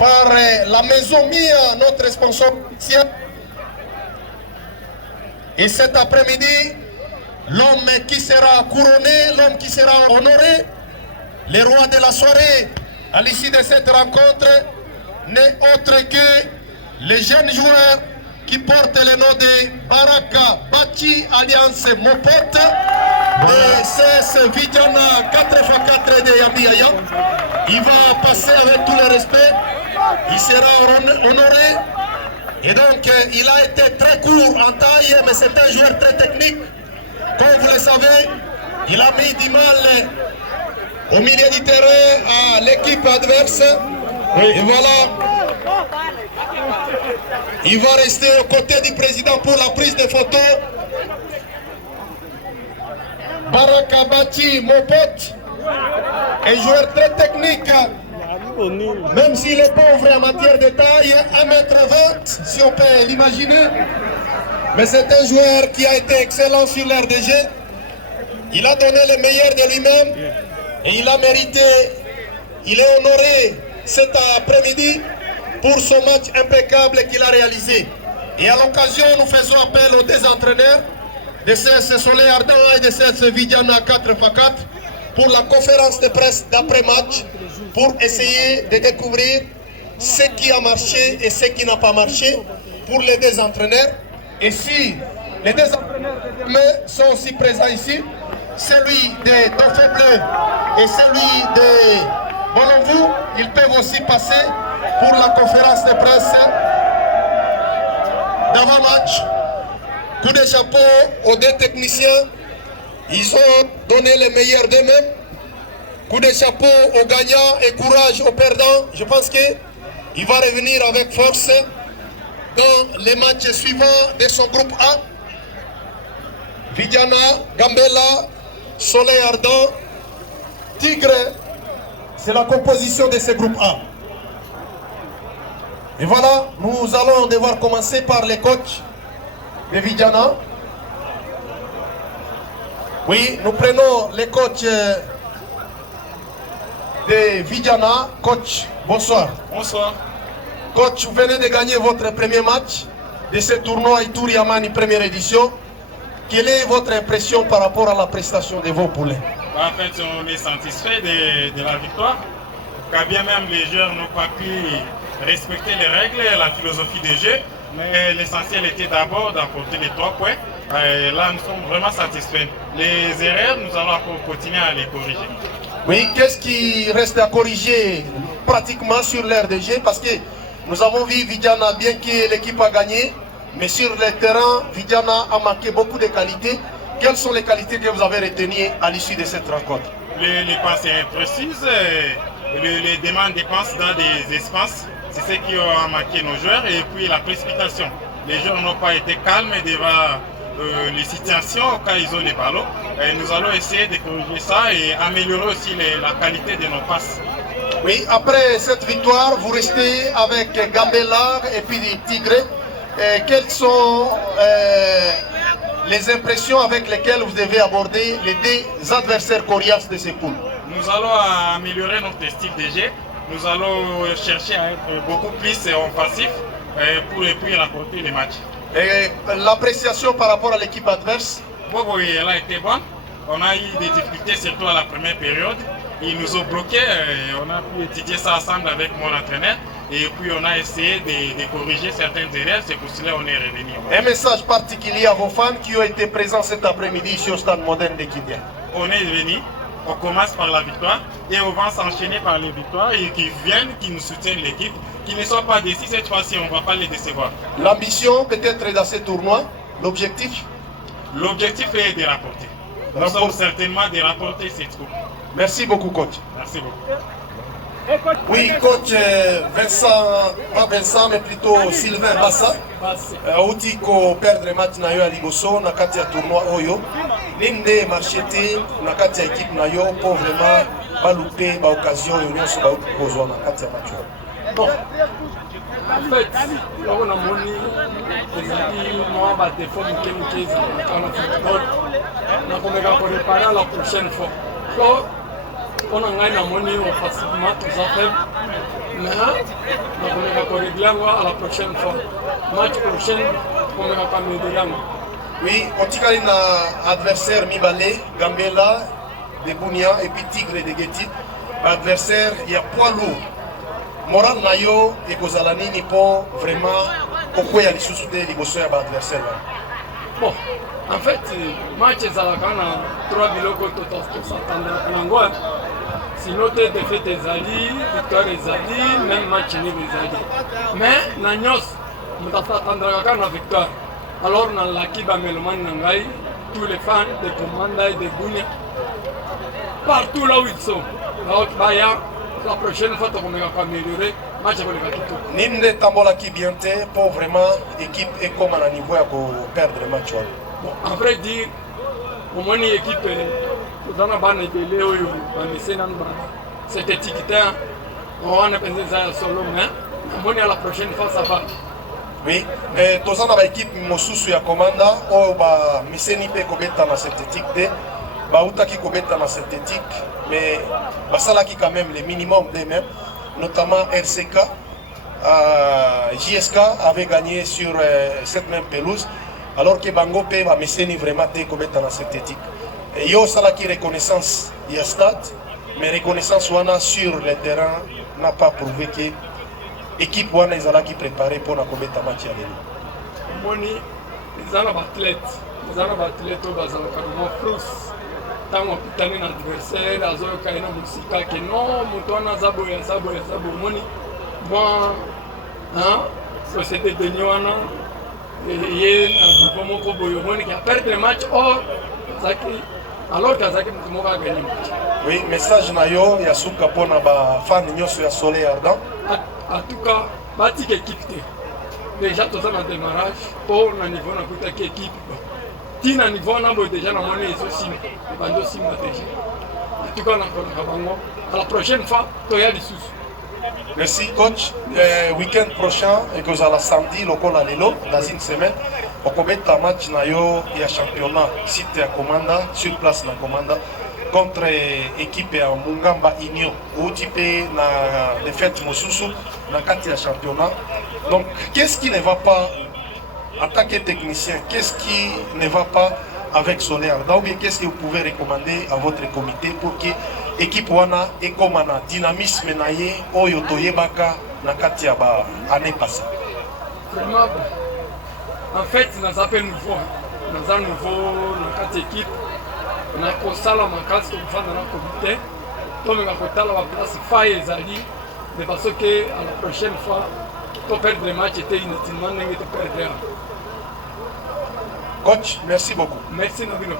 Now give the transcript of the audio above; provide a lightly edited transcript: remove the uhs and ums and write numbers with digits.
par la maison Mia, notre sponsor. Et cet après-midi, l'homme qui sera couronné, l'homme qui sera honoré, le roi de la soirée, à l'issue de cette rencontre, n'est autre que les jeunes joueurs qui portent le nom de Baraka Bachi Alliance Mopot de CS Vidjana 4x4 de Yambiaya. Il va passer avec tout le respect, il sera honoré. Et donc, il a été très court en taille, mais c'est un joueur très technique. Comme vous le savez, il a mis du mal au milieu du terrain à l'équipe adverse. Et voilà, il va rester aux côtés du président pour la prise de photos. Baraka Bachi, mon pote, un joueur très technique. Même s'il est pauvre en matière de taille, 1m20, si on peut l'imaginer. Mais c'est un joueur qui a été excellent sur l'aire de jeu. Il a donné le meilleur de lui-même et il a mérité, il est honoré cet après-midi pour son match impeccable qu'il a réalisé. Et à l'occasion, nous faisons appel aux deux entraîneurs de CS Soleil Ardent et de CS Vidjana 4x4 pour la conférence de presse d'après-match pour essayer de découvrir ce qui a marché et ce qui n'a pas marché pour les deux entraîneurs. Et si les deux entraîneurs sont aussi présents ici, celui de Dauphin Bleu et celui de Bolonvou, ils peuvent aussi passer pour la conférence de presse d'avant-match. Coup de chapeau aux deux techniciens, ils ont donné le meilleur d'eux-mêmes. Coup de chapeau aux gagnants et courage aux perdants. Je pense qu'il va revenir avec force dans les matchs suivants de son groupe A. Vidjana, Gambela, Soleil Ardent, Tigre, c'est la composition de ce groupe A. Et voilà, nous allons devoir commencer par les coachs de Vidjana. Oui, nous prenons les coachs de Vidjana. Coach, bonsoir. Bonsoir. Coach, vous venez de gagner votre premier match de ce tournoi Ituri Amani première édition. Quelle est votre impression par rapport à la prestation de vos poulets? En fait, on est satisfait de la victoire. Car bien même les joueurs n'ont pas pu respecter les règles et la philosophie des jeux. Mais l'essentiel était d'abord d'apporter les 3 points. Et là, nous sommes vraiment satisfaits. Les erreurs, nous allons continuer à les corriger. Oui, qu'est-ce qui reste à corriger pratiquement sur l'aire de jeu? Parce que nous avons vu Vidjana, bien que l'équipe a gagné, mais sur le terrain, Vidjana a manqué beaucoup de qualités. Quelles sont les qualités que vous avez retenues à l'issue de cette rencontre? Les passes imprécises, les demandes de passes dans des espaces, c'est ce qui a manqué nos joueurs. Et puis la précipitation. Les joueurs n'ont pas été calmes devant les situations au cas où ils ont les ballons. Et nous allons essayer de corriger ça et améliorer aussi la qualité de nos passes. Oui, après cette victoire, vous restez avec Gambela et puis Tigre. Quelles sont les impressions avec lesquelles vous devez aborder les deux adversaires coriaces de ces poules? Nous allons améliorer notre style de jeu. Nous allons chercher à être beaucoup plus offensif pour puis remporter les matchs. Et l'appréciation par rapport à l'équipe adverse? Bon, oui, elle a été bonne. On a eu des difficultés, surtout à la première période. Ils nous ont bloqués. On a pu étudier ça ensemble avec mon entraîneur. Et puis on a essayé de corriger certaines erreurs. C'est pour cela qu'on est revenu. Un message particulier à vos fans qui ont été présents cet après-midi ici au stade moderne de Kidja. On est venu. On commence par la victoire et on va s'enchaîner par les victoires et qui viennent, qui nous soutiennent l'équipe, qui ne sont pas déçus cette fois-ci, on ne va pas les décevoir. L'ambition peut-être dans ce tournoi, l'objectif? L'objectif est de rapporter. Nous sommes certainement de rapporter cette coupe. Merci beaucoup, coach. Merci beaucoup. Oui, coach pas Vincent, mais plutôt Sylvain Bassa. Outi ko perdre match na yo à Liboso, na kati ya tournoi Oyo. Ninde marchete na kati ya équipe na yo pour vraiment balouper ba occasion yo nyonso ba kozwa na kati ya match. Bon. En fait, on a moni moi ba défaut moké dans le football. On a commencé à préparer la prochaine fois. On a gagné la monnaie facilement, tout ça fait. Mais on va régler à la prochaine fois. Match prochain, on va pas m'aider. Oui, on tika na adversaire Mibale, Gambela, de Bunia et puis Tigre de Geti. Adversaire, il y a poids lourd. Moral Nayo et Kozalani ni pour vraiment pourquoi il y a les sous-soutés les bosses à l'adversaire. Bon, en fait, match est à la canne, 3 biloko total s'attendre à sinon tu défaites des alliés, victoire des alliés, même match nul des alliés. Mais Nanyos, on t'attendre à la victoire. Alors dans l'équipe Amelman Nangai, tous les fans de Komanda et de Bunia, partout là où ils sont, la prochaine fois, on va améliorer le match pour les Bakito. Ninde Tambola qui bien te pour vraiment équipe et comme à niveau pour perdre le match. Bon, en vrai dire, au moins l'équipe, dans la bande de Léo, c'était étiqueté, on a pensé ça solo, mais au moins la prochaine fois, ça va. Oui, mais tous en équipe Mosusu ya Komanda, ou ba Miseni pe kobeta na synthétique de. Baoutaki Kobeta dans synthétique, mais Basalaki quand même le minimum des mêmes, notamment RCK. JSK avait gagné sur cette même pelouse, alors que Bango P va Messeni vraiment Kobeta dans synthétique. Et yo Salaki reconnaissance, il y a stade, mais reconnaissance wana sur le terrain n'a pas prouvé que l'équipe wana Izalaki préparée pour la Kobeta match à l'élu. Moni, les athlètes au Bazalaka, plus. Tant que tu as un adversaire, tu as un musical qui non, tu as un zabo, moni. Moi, c'était de Niwana, et qui a perdu le match, alors que Zaki va gagner le match. Oui, message Nayo, il y a Souka pour les fans de la Soleil Ardent. En tout cas, batik équipe. Déjà, tout ça dans le démarrage, pour le niveau de notre équipe. Tina niveau on a déjà dans mon les aussi déjà. En tout cas à la prochaine fois tu y a des sous. Merci coach. Le week-end prochain et que à la samedi local à Lelo dans une semaine on commet un match nayo et un championnat site à Komanda sur place na Komanda contre équipe à Mungamba Inyo où tu peux na défaite Mosusu na kati championnat. Donc qu'est-ce qui ne va pas en tant que technicien, qu'est-ce qui ne va pas avec Soleil Ardent ou bien qu'est-ce que vous pouvez recommander à votre comité pour que l'équipe wana et comme un dynamisme naie oyo toyebaka na kati ya ba année passée. Vraiment, en fait, nous avons un nouveau na kati équipe, on a kosala makasi comme ça dans le comité, donc on a kotala la place faille ezali, mais parce que à la prochaine fois, pour perdre le match était inutilement, on perdre. Coach, merci beaucoup. Merci Nobilo.